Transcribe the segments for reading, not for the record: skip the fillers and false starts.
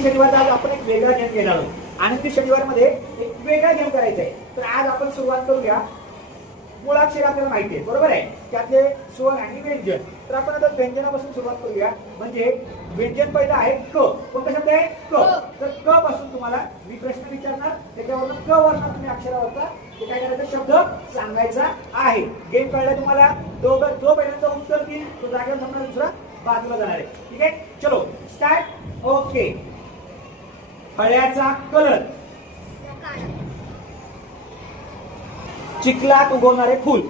आनंदी शनिवार आज आपण एक वेगळा गेम घेणार आहोत. आनंदी शनिवार मध्ये एक वेगळा गेम करायचा आहे. तर आज आपण सुरुवात करूया. मुळाक्षर आपल्याला माहिती आहे, बरोबर आहे, त्यातले स्वर आणि व्यंजन. तर आपण आता व्यंजनापासून सुरुवात करूया. म्हणजे व्यंजन पहिलं आहे क. कोणता शब्द आहे? क. तर क पासून तुम्हाला मी प्रश्न विचारणार, त्याच्यावरून क वरनं तुम्ही अक्षरावरचा ते काय करायचं शब्द सांगायचा आहे. गेम कळला तुम्हाला? जो पहिल्यांदा उत्तर देईल तो जागेवर थांबणार, दुसरा बाजूला जाणार आहे. ठीक आहे, चलो स्टार्ट. ओके. फळ्याचा कलर. चिखलात उगवणारे फूल.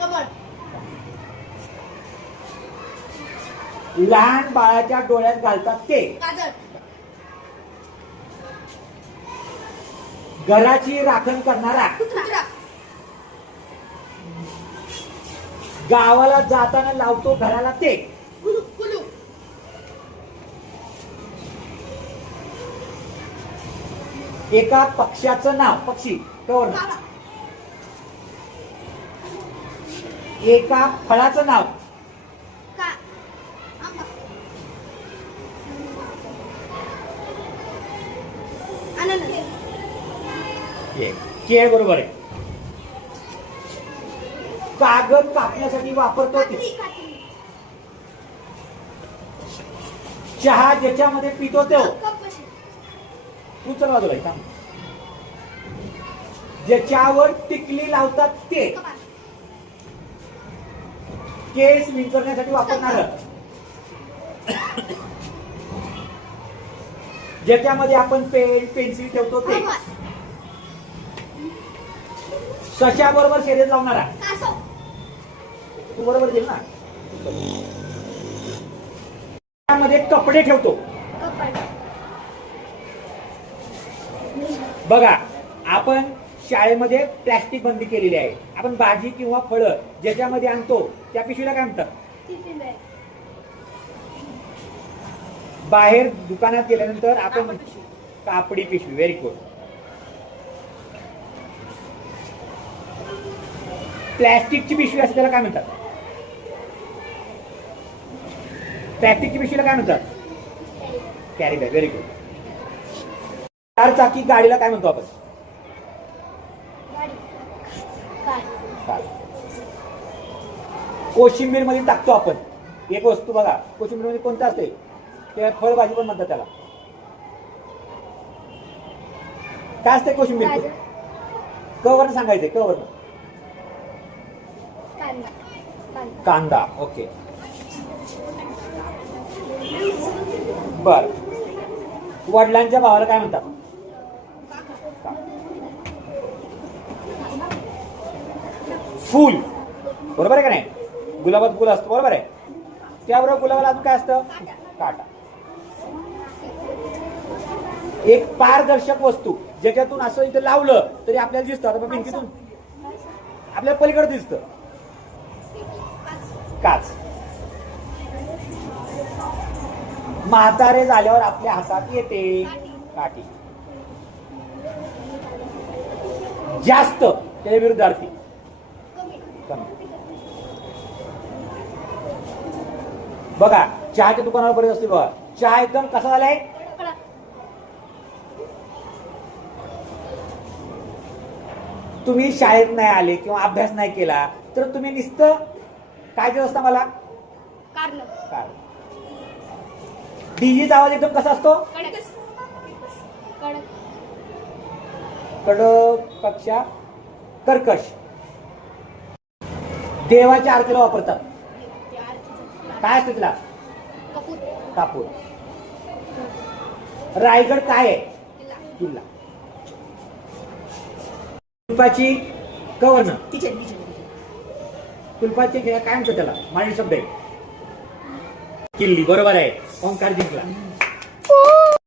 कमळ. लहान बाळाच्या डोळ्यात घालतात ते. काजळ. घराची राखण करणारा. कुत्रा. गावाला जाताना लावतो घराला ते. कुलू. एका पक्ष्याचं नाव. पक्षी. कवर. कावळा. एका फळाचं नाव. आंबा. अननस. केळ बरोबर आहे. कागद कापण्यासाठी वापरतो ते. कात्री. चहा ज्याच्यामध्ये पितो तो. कपशी. तू चल बाजूला थांब. ज्याच्यावर टिकली लावतात ते. कपाळ. केस विंचरण्यासाठी वापरणार. ज्याच्यामध्ये आपण पेन पेन्सिल ठेवतो ते. आवाज. सशाबरोबर शर्यत लावणारा. कासव. तू बरोबर दिल ना. त्यामध्ये कपडे ठेवतो. कपाळ. बघा, आपण शाळेमध्ये प्लॅस्टिक बंदी केलेली आहे. आपण भाजी किंवा फळं ज्याच्यामध्ये आणतो त्या पिशवीला काय म्हणतात? Tiffin bag. बाहेर दुकानात गेल्यानंतर आपण कापडी पिशवी. Very good. प्लॅस्टिकची पिशवी असते त्याला काय म्हणतात? प्लॅस्टिकची पिशवीला काय म्हणतात? Carry bag. Very good. 4 चाकी गाडीला काय म्हणतो आपण? कोशिंबीर मध्ये टाकतो आपण एक वस्तू. बघा, कोशिंबीर मध्ये कोणतं असते? ते फळभाजी पण म्हणतात त्याला. काय असते कोशिंबीर? क वर्ण सांगायचंय. क वर्ण. कांदा. ओके. बर. वडिलांच्या भावाला काय म्हणतात? फूल. बरोबर आहे का नाही? गुलाबात फुल असतं, बरोबर आहे. त्याबरोबर गुलाबाला अजून काय असतं? काटा. एक पारदर्शक वस्तू ज्याच्यातून असं इथं लावलं तरी आपल्याला दिसतं. आता भिंतीतून आपल्याला पलीकडे दिसतं. काच. म्हातारे झाल्यावर आपल्या हातात येते. काठी. जास्त त्याच्या विरुद्धार्थी. बघा, चहाच्या दुकानावर बरेच असते. बघा, चहा एकदम कसा झालाय? तुम्ही शाळेत नाही आले किंवा अभ्यास नाही केला तर तुम्ही नुसतं काय देत असता मला? कारण. डीजेचा आवाज एकदम कसा असतो? कडक पेक्षा कर्कश. देवाच्या आरतीला वापरतात. काय असतं तिला? कापूर. रायगड काय आहे? किल्ला. कुलपाची कवर्ण. कुलपाची काय म्हणतो त्याला? मराठी शब्द आहे. किल्ली. बरोबर आहे. ओंकार जिंकला.